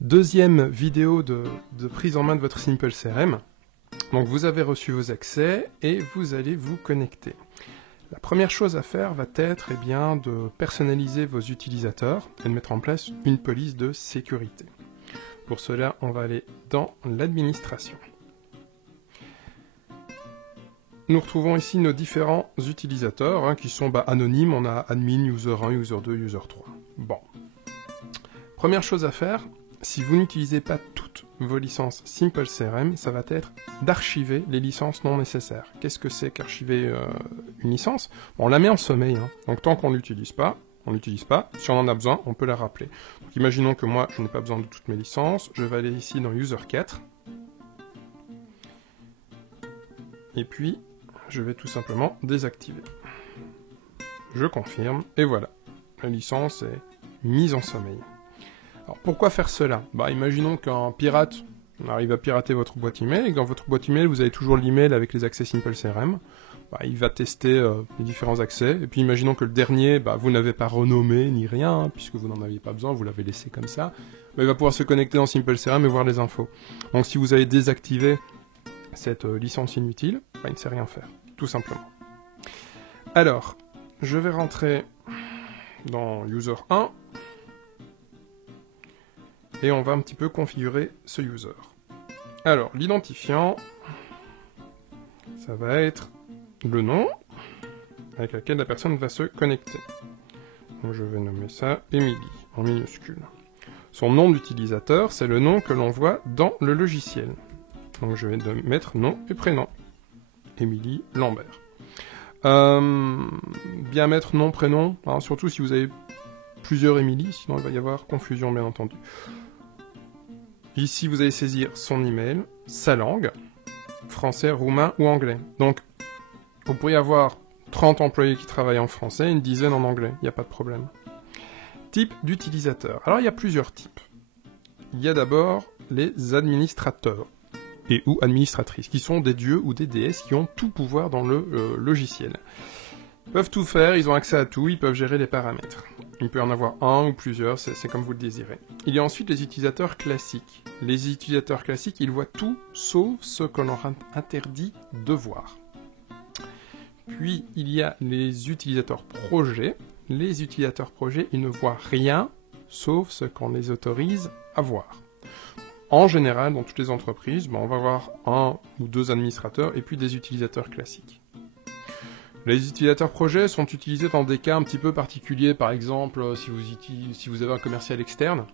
Deuxième vidéo de prise en main de votre Simple CRM. Donc vous avez reçu vos accès et vous allez vous connecter. La première chose à faire va être de personnaliser vos utilisateurs et de mettre en place une police de sécurité. Pour cela, on va aller dans l'administration. Nous retrouvons ici nos différents utilisateurs qui sont anonymes. On a admin, user 1, user 2, user 3. Bon. Première chose à faire, si vous n'utilisez pas toutes vos licences Simple CRM, ça va être d'archiver les licences non nécessaires. Qu'est-ce que c'est qu'archiver une licence? On la met en sommeil, donc tant qu'on ne l'utilise pas, on l'utilise pas. Si on en a besoin, on peut la rappeler. Donc imaginons que moi, je n'ai pas besoin de toutes mes licences. Je vais aller ici dans User 4. Et puis, je vais tout simplement désactiver. Je confirme, et voilà. La licence est mise en sommeil. Alors pourquoi faire cela? Imaginons qu'un pirate arrive à pirater votre boîte email, et que dans votre boîte email, vous avez toujours l'email avec les accès Simple CRM. Il va tester les différents accès, et puis imaginons que le dernier, vous n'avez pas renommé ni rien, puisque vous n'en aviez pas besoin, vous l'avez laissé comme ça. Il va pouvoir se connecter dans Simple CRM et voir les infos. Donc si vous avez désactivé cette licence inutile, il ne sait rien faire, tout simplement. Alors, je vais rentrer dans User 1, et on va un petit peu configurer ce user. Alors, l'identifiant, ça va être le nom avec lequel la personne va se connecter. Donc je vais nommer ça Émilie, en minuscule. Son nom d'utilisateur, c'est le nom que l'on voit dans le logiciel. Donc je vais mettre nom et prénom. Émilie Lambert. Bien mettre nom, prénom, surtout si vous avez plusieurs Émilie, sinon il va y avoir confusion bien entendu. Ici, vous allez saisir son email, sa langue, français, roumain ou anglais. Donc, vous pourriez avoir 30 employés qui travaillent en français et une dizaine en anglais, il n'y a pas de problème. Type d'utilisateur. Alors, il y a plusieurs types. Il y a d'abord les administrateurs et ou administratrices, qui sont des dieux ou des déesses qui ont tout pouvoir dans le logiciel. Ils peuvent tout faire, ils ont accès à tout, ils peuvent gérer les paramètres. Il peut y en avoir un ou plusieurs, c'est comme vous le désirez. Il y a ensuite les utilisateurs classiques. Les utilisateurs classiques, ils voient tout sauf ce qu'on leur interdit de voir. Puis, il y a les utilisateurs projets. Les utilisateurs projets, ils ne voient rien sauf ce qu'on les autorise à voir. En général, dans toutes les entreprises, on va avoir un ou deux administrateurs et puis des utilisateurs classiques. Les utilisateurs projets sont utilisés dans des cas un petit peu particuliers, par exemple si vous avez un commercial externe,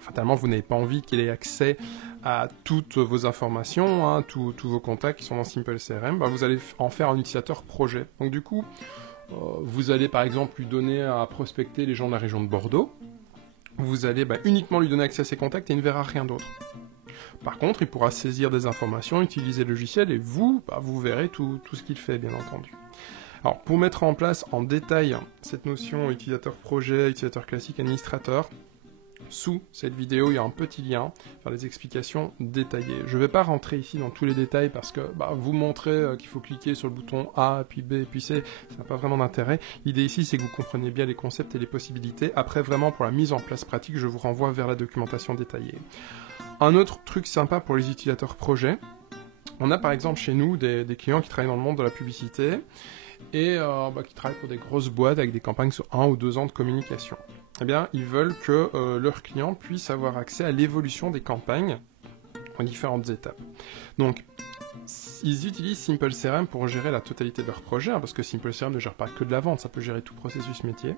fatalement vous n'avez pas envie qu'il ait accès à toutes vos informations, tous vos contacts qui sont dans Simple CRM, vous allez en faire un utilisateur projet. Donc du coup, vous allez par exemple lui donner à prospecter les gens de la région de Bordeaux, vous allez uniquement lui donner accès à ses contacts et il ne verra rien d'autre. Par contre, il pourra saisir des informations, utiliser le logiciel et vous verrez tout ce qu'il fait, bien entendu. Alors, pour mettre en place en détail cette notion utilisateur projet, utilisateur classique, administrateur, sous cette vidéo, il y a un petit lien vers les explications détaillées. Je ne vais pas rentrer ici dans tous les détails parce que vous montrer qu'il faut cliquer sur le bouton A, puis B, puis C, ça n'a pas vraiment d'intérêt. L'idée ici, c'est que vous compreniez bien les concepts et les possibilités. Après, vraiment, pour la mise en place pratique, je vous renvoie vers la documentation détaillée. Un autre truc sympa pour les utilisateurs projets, on a par exemple chez nous des clients qui travaillent dans le monde de la publicité et qui travaillent pour des grosses boîtes avec des campagnes sur 1 ou 2 ans de communication. Eh bien, ils veulent que leurs clients puissent avoir accès à l'évolution des campagnes en différentes étapes. Donc, ils utilisent Simple CRM pour gérer la totalité de leur projet, parce que Simple CRM ne gère pas que de la vente, ça peut gérer tout processus métier.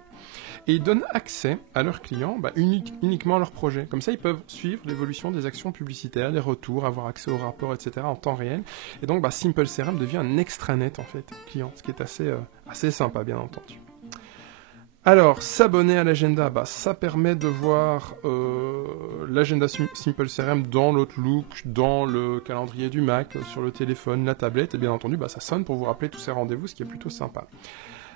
Et ils donnent accès à leurs clients uniquement à leur projet. Comme ça, ils peuvent suivre l'évolution des actions publicitaires, les retours, avoir accès aux rapports, etc. en temps réel. Et donc, Simple CRM devient un extranet, en fait, client, ce qui est assez sympa, bien entendu. Alors, s'abonner à l'agenda, ça permet de voir l'agenda Simple CRM dans l'Outlook, dans le calendrier du Mac, sur le téléphone, la tablette, et bien entendu, ça sonne pour vous rappeler tous ces rendez-vous, ce qui est plutôt sympa.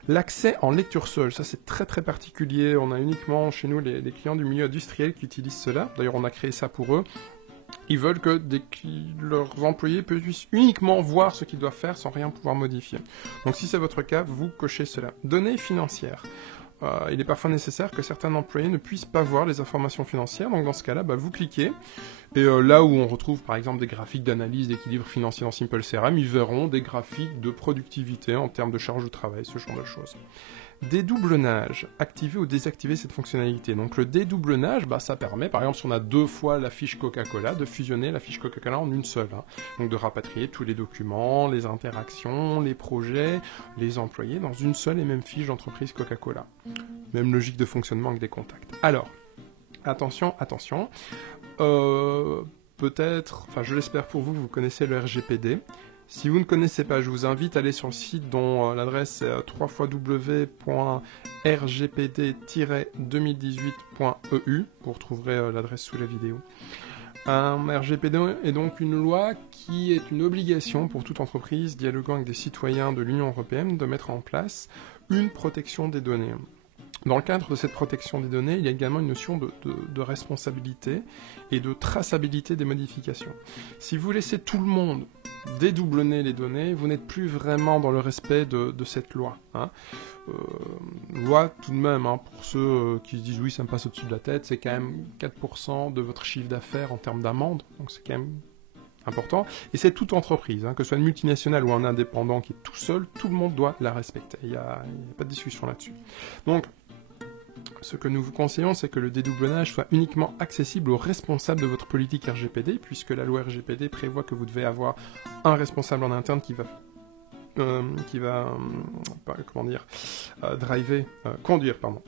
L'accès en lecture seule, ça c'est très très particulier, on a uniquement chez nous les clients du milieu industriel qui utilisent cela, d'ailleurs on a créé ça pour eux. Ils veulent que leurs employés puissent uniquement voir ce qu'ils doivent faire sans rien pouvoir modifier. Donc si c'est votre cas, vous cochez cela. Données financières. il est parfois nécessaire que certains employés ne puissent pas voir les informations financières. Donc dans ce cas-là, vous cliquez, et là où on retrouve par exemple des graphiques d'analyse d'équilibre financier dans Simple CRM, ils verront des graphiques de productivité en termes de charge de travail, ce genre de choses. Dédoublonnage, activer ou désactiver cette fonctionnalité. Donc le dédoublonnage, ça permet, par exemple, si on a 2 fois la fiche Coca-Cola, de fusionner la fiche Coca-Cola en une seule. Donc de rapatrier tous les documents, les interactions, les projets, les employés dans une seule et même fiche d'entreprise Coca-Cola. Même logique de fonctionnement avec des contacts. Alors, attention, peut-être, je l'espère pour vous, vous connaissez le RGPD. Si vous ne connaissez pas, je vous invite à aller sur le site dont l'adresse est www.rgpd-2018.eu. Vous retrouverez l'adresse sous la vidéo. Un RGPD est donc une loi qui est une obligation pour toute entreprise dialoguant avec des citoyens de l'Union européenne de mettre en place une protection des données. Dans le cadre de cette protection des données, il y a également une notion de responsabilité et de traçabilité des modifications. Si vous laissez tout le monde dédoublonner les données, vous n'êtes plus vraiment dans le respect de cette loi. Loi tout de même, pour ceux qui se disent oui, ça me passe au-dessus de la tête, c'est quand même 4% de votre chiffre d'affaires en termes d'amende, donc c'est quand même important. Et c'est toute entreprise, que ce soit une multinationale ou un indépendant qui est tout seul, tout le monde doit la respecter. Il n'y a pas de discussion là-dessus. Donc, ce que nous vous conseillons, c'est que le dédoublonnage soit uniquement accessible aux responsables de votre politique RGPD, puisque la loi RGPD prévoit que vous devez avoir un responsable en interne qui va conduire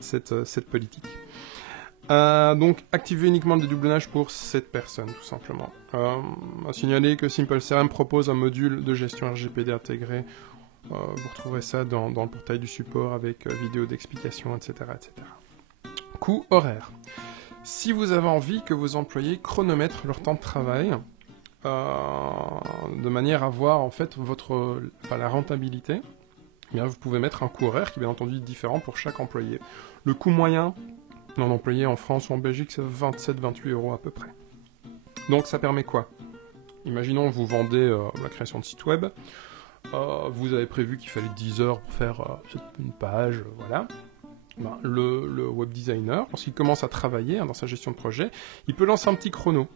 cette politique. Donc, activez uniquement le dédoublonnage pour cette personne, tout simplement. À signaler que Simple CRM propose un module de gestion RGPD intégré. Vous retrouverez ça dans le portail du support avec vidéo d'explication, etc., etc. Coût horaire. Si vous avez envie que vos employés chronomètrent leur temps de travail, de manière à voir en fait la rentabilité, vous pouvez mettre un coût horaire qui est bien entendu différent pour chaque employé. Le coût moyen d'un employé en France ou en Belgique, c'est 27-28 € à peu près. Donc ça permet quoi? Imaginons que vous vendez la création de site web, vous avez prévu qu'il fallait 10 heures pour faire une page, voilà. Le web designer, lorsqu'il commence à travailler dans sa gestion de projet, il peut lancer un petit chrono.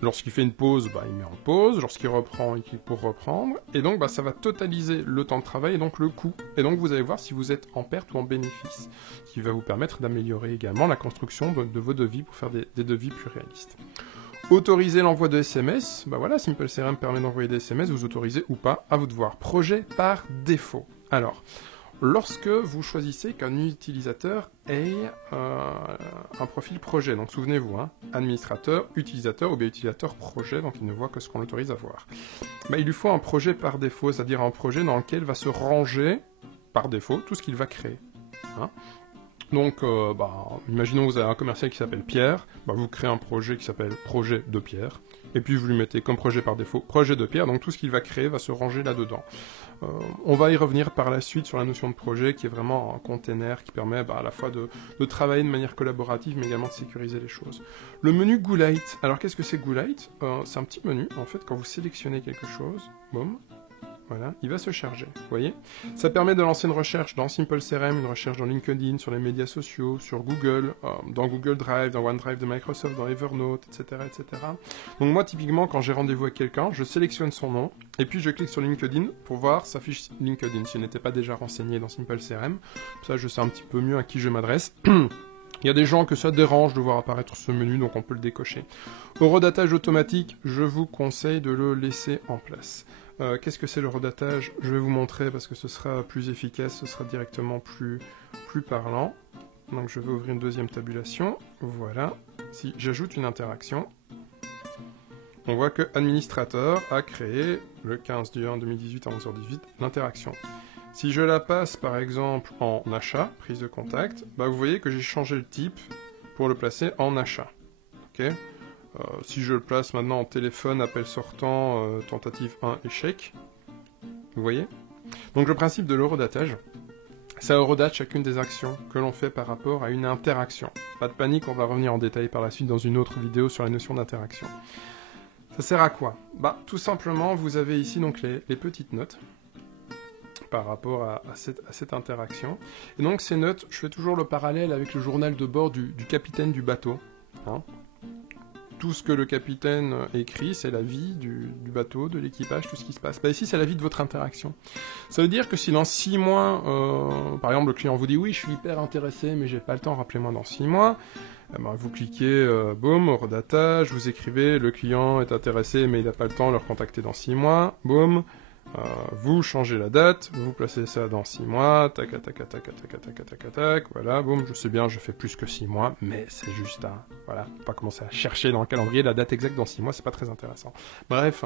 Lorsqu'il fait une pause, il met en pause. Lorsqu'il reprend, il clique pour reprendre. Et donc, ça va totaliser le temps de travail et donc le coût. Et donc, vous allez voir si vous êtes en perte ou en bénéfice. Ce qui va vous permettre d'améliorer également la construction de vos devis pour faire des devis plus réalistes. Autoriser l'envoi de SMS. Simple CRM permet d'envoyer des SMS. Vous autorisez ou pas, à vous de voir. Projet par défaut. Alors, lorsque vous choisissez qu'un utilisateur ait un profil projet, donc souvenez-vous, administrateur, utilisateur ou bien utilisateur projet, donc il ne voit que ce qu'on l'autorise à voir. Il lui faut un projet par défaut, c'est-à-dire un projet dans lequel va se ranger par défaut tout ce qu'il va créer. Donc, imaginons que vous avez un commercial qui s'appelle Pierre, vous créez un projet qui s'appelle projet de Pierre, et puis vous lui mettez comme projet par défaut projet de Pierre, donc tout ce qu'il va créer va se ranger là-dedans. On va y revenir par la suite sur la notion de projet qui est vraiment un container qui permet à la fois de travailler de manière collaborative mais également de sécuriser les choses. Le menu Goulite, alors qu'est-ce que c'est Goulite? C'est un petit menu, en fait, quand vous sélectionnez quelque chose, boum, voilà, il va se charger, vous voyez. Ça permet de lancer une recherche dans Simple CRM, une recherche dans LinkedIn, sur les médias sociaux, sur Google, dans Google Drive, dans OneDrive de Microsoft, dans Evernote, etc., etc. Donc moi, typiquement, quand j'ai rendez-vous avec quelqu'un, je sélectionne son nom, et puis je clique sur LinkedIn pour voir sa fiche LinkedIn, si elle n'était pas déjà renseignée dans Simple CRM. Ça, je sais un petit peu mieux à qui je m'adresse. Il y a des gens que ça dérange de voir apparaître ce menu, donc on peut le décocher. Au redatage automatique, je vous conseille de le laisser en place. Qu'est-ce que c'est le redatage? Je vais vous montrer parce que ce sera plus efficace, ce sera directement plus parlant. Donc je vais ouvrir une deuxième tabulation. Voilà. Si j'ajoute une interaction, on voit que administrateur a créé le 15/1/2018 à 11h18 l'interaction. Si je la passe par exemple en achat, prise de contact, vous voyez que j'ai changé le type pour le placer en achat. Ok. Si je le place maintenant en téléphone, appel sortant, tentative 1, échec. Vous voyez? Donc le principe de l'horodatage, ça horodate chacune des actions que l'on fait par rapport à une interaction. Pas de panique, on va revenir en détail par la suite dans une autre vidéo sur la notion d'interaction. Ça sert à quoi? Tout simplement, vous avez ici donc les petites notes. par rapport à cette interaction. Et donc ces notes, je fais toujours le parallèle avec le journal de bord du capitaine du bateau. Hein. Tout ce que le capitaine écrit, c'est la vie du bateau, de l'équipage, tout ce qui se passe. Bah, ici, c'est la vie de votre interaction. Ça veut dire que si dans 6 mois, par exemple, le client vous dit « Oui, je suis hyper intéressé, mais j'ai pas le temps, rappelez-moi dans 6 mois », vous cliquez, boum, au redatage, vous écrivez « Le client est intéressé, mais il n'a pas le temps, le recontacter dans 6 mois », boum, vous changez la date, vous placez ça dans 6 mois, tac, tac, tac, tac, tac, tac, tac, tac, voilà, boum, je sais bien, je fais plus que 6 mois, mais c'est juste voilà, faut pas commencer à chercher dans le calendrier la date exacte dans 6 mois, c'est pas très intéressant. Bref,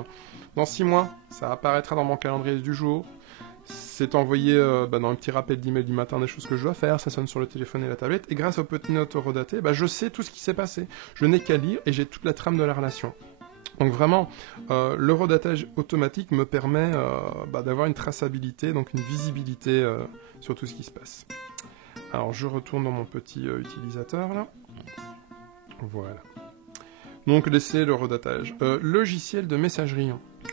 dans 6 mois, ça apparaîtra dans mon calendrier du jour, c'est envoyé dans un petit rappel d'email du matin des choses que je dois faire, ça sonne sur le téléphone et la tablette, et grâce aux petites notes horodatées, je sais tout ce qui s'est passé. Je n'ai qu'à lire et j'ai toute la trame de la relation. Donc vraiment, le redatage automatique me permet d'avoir une traçabilité, donc une visibilité sur tout ce qui se passe. Alors je retourne dans mon petit utilisateur là. Voilà. Donc laissez le redatage. Logiciel de messagerie.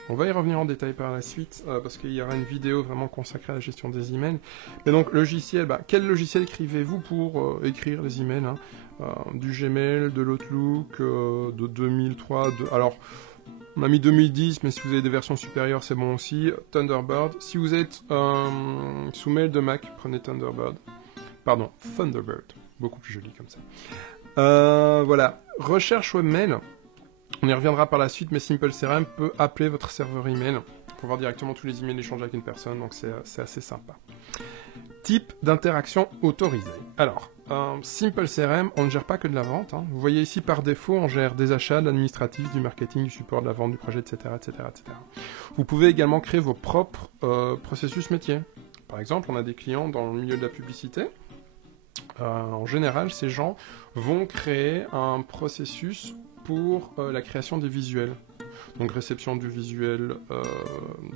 On va y revenir en détail par la suite, parce qu'il y aura une vidéo vraiment consacrée à la gestion des emails. Mais donc logiciel, quel logiciel écrivez-vous pour écrire les emails du Gmail, de l'Outlook, de 2003, alors on a mis 2010, mais si vous avez des versions supérieures, c'est bon aussi. Thunderbird. Si vous êtes sous mail de Mac, prenez Thunderbird. Pardon, Thunderbird. Beaucoup plus joli comme ça. Voilà. Recherche webmail. On y reviendra par la suite, mais SimpleCRM peut appeler votre serveur email pour voir directement tous les emails échangés avec une personne, donc c'est assez sympa. Type d'interaction autorisée. Alors, SimpleCRM, on ne gère pas que de la vente. Hein. Vous voyez ici, par défaut, on gère des achats, de l'administratif, du marketing, du support, de la vente, du projet, etc., etc., etc. Vous pouvez également créer vos propres processus métiers. Par exemple, on a des clients dans le milieu de la publicité. En général, ces gens vont créer un processus pour la création des visuels. Donc réception du visuel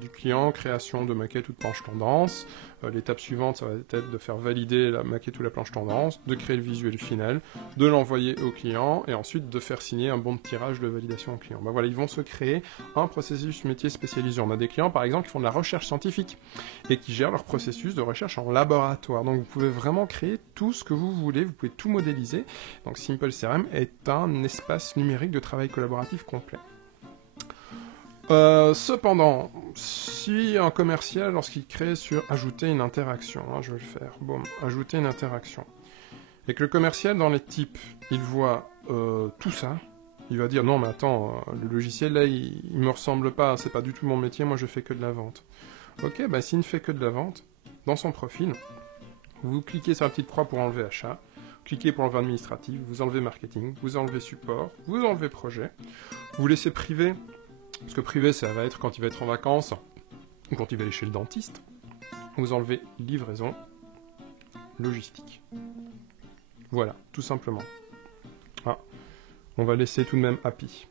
du client, création de maquette ou de planche tendance. L'étape suivante, ça va être de faire valider la maquette ou la planche tendance, de créer le visuel final, de l'envoyer au client et ensuite de faire signer un bon de tirage de validation au client. Voilà, ils vont se créer un processus métier spécialisé. On a des clients par exemple qui font de la recherche scientifique et qui gèrent leur processus de recherche en laboratoire. Donc vous pouvez vraiment créer tout ce que vous voulez, vous pouvez tout modéliser. Donc SimpleCRM est un espace numérique de travail collaboratif complet. Cependant, si un commercial, lorsqu'il crée sur ajouter une interaction, je vais le faire, boum, ajouter une interaction, et que le commercial dans les types, il voit tout ça, il va dire non mais attends, le logiciel là il me ressemble pas, c'est pas du tout mon métier, moi je fais que de la vente. Ok, s'il ne fait que de la vente, dans son profil, vous cliquez sur la petite croix pour enlever achat, vous cliquez pour enlever administratif, vous enlevez marketing, vous enlevez support, vous enlevez projet, vous laissez privé. Parce que privé, ça va être quand il va être en vacances, ou quand il va aller chez le dentiste. Vous enlevez livraison, logistique. Voilà, tout simplement. On va laisser tout de même API.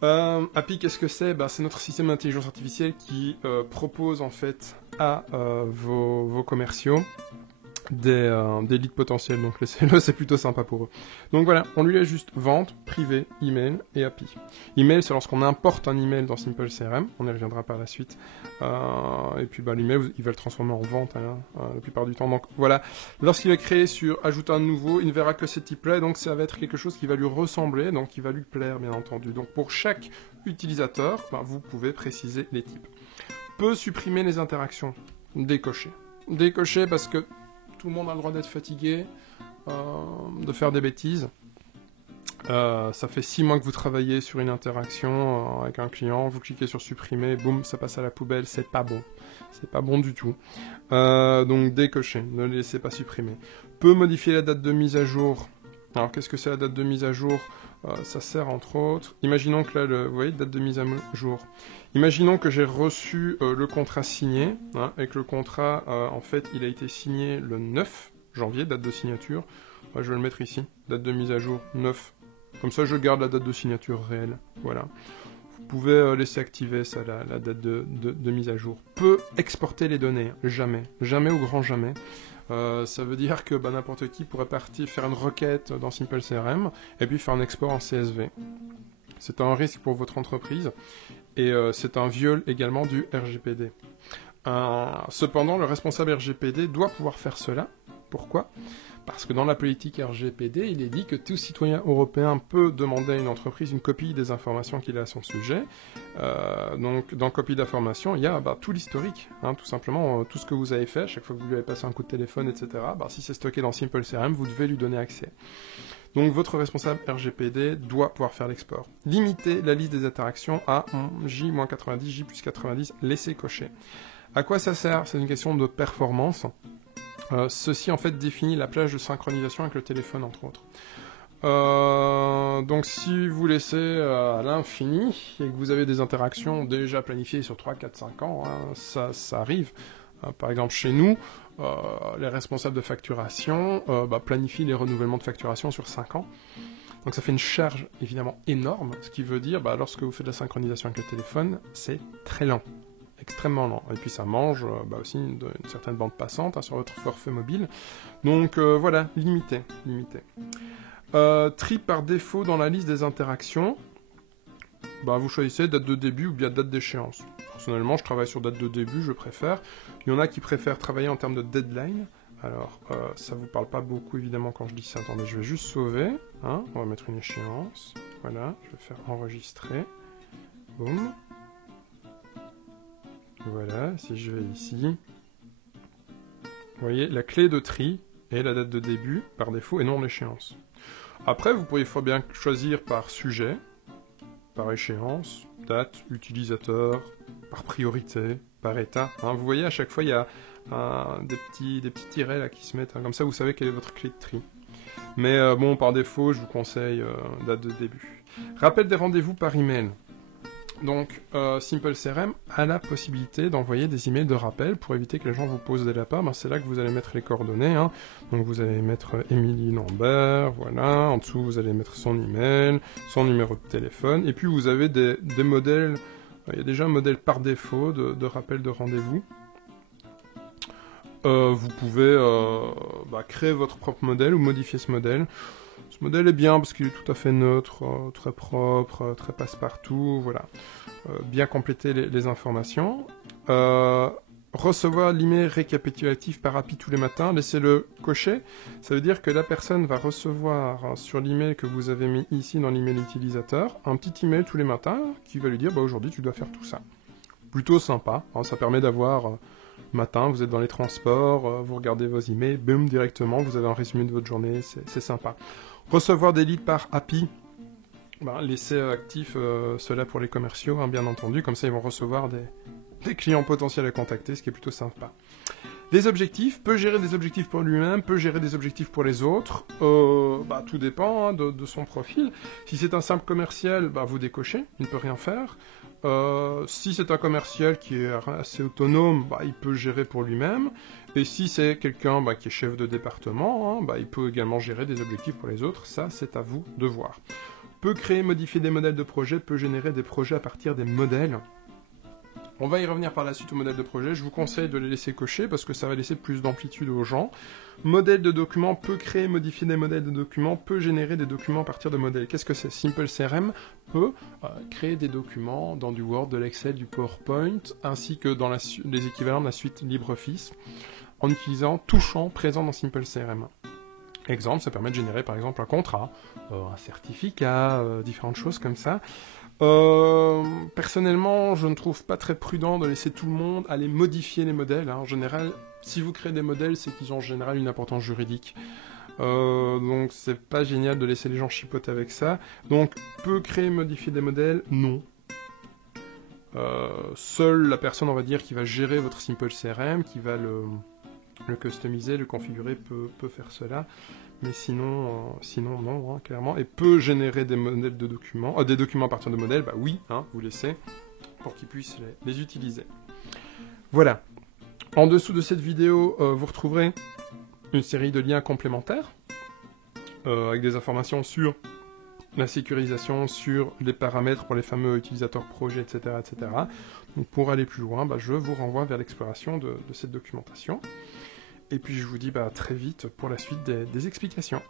API, qu'est-ce que c'est ? C'est notre système d'intelligence artificielle qui propose en fait à vos commerciaux des leads potentiels, donc laissez-le, c'est plutôt sympa pour eux. Donc voilà, on lui laisse juste vente, privé, email et API. Email, c'est lorsqu'on importe un email dans SimpleCRM, on y reviendra par la suite, et puis l'email, il va le transformer en vente la plupart du temps. Donc voilà, lorsqu'il est créé sur ajouter un nouveau, il ne verra que ces types-là, et donc ça va être quelque chose qui va lui ressembler, donc qui va lui plaire bien entendu. Donc pour chaque utilisateur, vous pouvez préciser les types. Peut supprimer les interactions, décocher. Décocher parce que tout le monde a le droit d'être fatigué, de faire des bêtises. Ça fait 6 mois que vous travaillez sur une interaction avec un client, vous cliquez sur supprimer, boum, ça passe à la poubelle, c'est pas bon. C'est pas bon du tout. Donc décocher, ne les laissez pas supprimer. Peut modifier la date de mise à jour. Alors qu'est-ce que c'est la date de mise à jour ? Ça sert entre autres... Imaginons que là, vous voyez, date de mise à jour. Imaginons que j'ai reçu le contrat signé, et que le contrat, en fait, il a été signé le 9 janvier, date de signature. Je vais le mettre ici, date de mise à jour 9. Comme ça, je garde la date de signature réelle. Voilà. Vous pouvez laisser activer ça, la date de mise à jour. Peut exporter les données, jamais. Jamais au grand jamais. Ça veut dire que n'importe qui pourrait partir faire une requête dans SimpleCRM et puis faire un export en CSV. C'est un risque pour votre entreprise et c'est un viol également du RGPD. Cependant, le responsable RGPD doit pouvoir faire cela. Pourquoi ? Parce que dans la politique RGPD, il est dit que tout citoyen européen peut demander à une entreprise une copie des informations qu'il a à son sujet. Donc, dans copie d'information, il y a tout l'historique, tout simplement, tout ce que vous avez fait, chaque fois que vous lui avez passé un coup de téléphone, etc. Si c'est stocké dans Simple CRM, vous devez lui donner accès. Donc, votre responsable RGPD doit pouvoir faire l'export. Limitez la liste des interactions à J-90, J+90, laissez cocher. À quoi ça sert ? C'est une question de performance. Ceci en fait définit la plage de synchronisation avec le téléphone entre autres. Donc si vous laissez à l'infini et que vous avez des interactions déjà planifiées sur 3, 4, 5 ans, ça arrive. Par exemple chez nous, les responsables de facturation planifient les renouvellements de facturation sur 5 ans. Donc ça fait une charge évidemment énorme, ce qui veut dire lorsque vous faites de la synchronisation avec le téléphone, c'est très lent. Extrêmement lent. Et puis ça mange aussi une certaine bande passante sur votre forfait mobile. Donc voilà, limité. Tri par défaut dans la liste des interactions. Vous choisissez date de début ou bien date d'échéance. Personnellement, je travaille sur date de début, je préfère. Il y en a qui préfèrent travailler en termes de deadline. Alors, ça vous parle pas beaucoup évidemment quand je dis ça. Attendez, je vais juste sauver. On va mettre une échéance. Voilà, je vais faire enregistrer. Boum. Voilà, si je vais ici, vous voyez, la clé de tri est la date de début par défaut et non l'échéance. Après, vous pourriez fort bien choisir par sujet, par échéance, date, utilisateur, par priorité, par état. Vous voyez, à chaque fois, il y a des petits tirets là qui se mettent. Comme ça, vous savez quelle est votre clé de tri. Mais par défaut, je vous conseille date de début. Rappel des rendez-vous par email. Donc, Simple CRM a la possibilité d'envoyer des emails de rappel pour éviter que les gens vous posent des lapins. C'est là que vous allez mettre les coordonnées. Donc, vous allez mettre Émilie Lambert, voilà. En dessous, vous allez mettre son email, son numéro de téléphone. Et puis, vous avez des modèles. Il y a déjà un modèle par défaut de rappel de rendez-vous. Vous pouvez créer votre propre modèle ou modifier ce modèle. Ce modèle est bien parce qu'il est tout à fait neutre, très propre, très passe-partout, voilà. Bien compléter les informations. Recevoir l'email récapitulatif par API tous les matins, laissez-le cocher. Ça veut dire que la personne va recevoir sur l'email que vous avez mis ici dans l'email utilisateur, un petit email tous les matins qui va lui dire aujourd'hui tu dois faire tout ça. Plutôt sympa, ça permet d'avoir... matin, vous êtes dans les transports, vous regardez vos emails, boum, directement, vous avez un résumé de votre journée, c'est sympa. Recevoir des leads par API, laissez actif cela pour les commerciaux, bien entendu, comme ça ils vont recevoir des clients potentiels à contacter, ce qui est plutôt sympa. Les objectifs, peut gérer des objectifs pour lui-même, peut gérer des objectifs pour les autres, tout dépend de son profil. Si c'est un simple commercial, vous décochez, il ne peut rien faire. Si c'est un commercial qui est assez autonome, il peut gérer pour lui-même. Et si c'est quelqu'un qui est chef de département, il peut également gérer des objectifs pour les autres. Ça, c'est à vous de voir. Peut créer, modifier des modèles de projet, peut générer des projets à partir des modèles. On va y revenir par la suite au modèle de projet. Je vous conseille de les laisser cocher parce que ça va laisser plus d'amplitude aux gens. Modèle de document peut créer, modifier des modèles de documents, peut générer des documents à partir de modèles. Qu'est-ce que c'est ? Simple CRM peut créer des documents dans du Word, de l'Excel, du PowerPoint, ainsi que dans les équivalents de la suite LibreOffice, en utilisant tout champ présent dans Simple CRM. Exemple, ça permet de générer par exemple un contrat, un certificat, différentes choses comme ça. Personnellement, je ne trouve pas très prudent de laisser tout le monde aller modifier les modèles. En général, si vous créez des modèles, c'est qu'ils ont en général une importance juridique. Donc c'est pas génial de laisser les gens chipoter avec ça. Donc, peut créer, modifier des modèles ? Non. Seule la personne, on va dire, qui va gérer votre Simple CRM, qui va le customiser, le configurer, peut faire cela. Mais sinon non, clairement. Et peut générer des modèles de documents, des documents à partir de modèles, oui, vous laissez, pour qu'ils puissent les utiliser. Voilà. En dessous de cette vidéo, vous retrouverez une série de liens complémentaires, avec des informations sur la sécurisation, sur les paramètres pour les fameux utilisateurs projets, etc., etc. Donc pour aller plus loin, je vous renvoie vers l'exploration de cette documentation. Et puis je vous dis à très vite pour la suite des explications.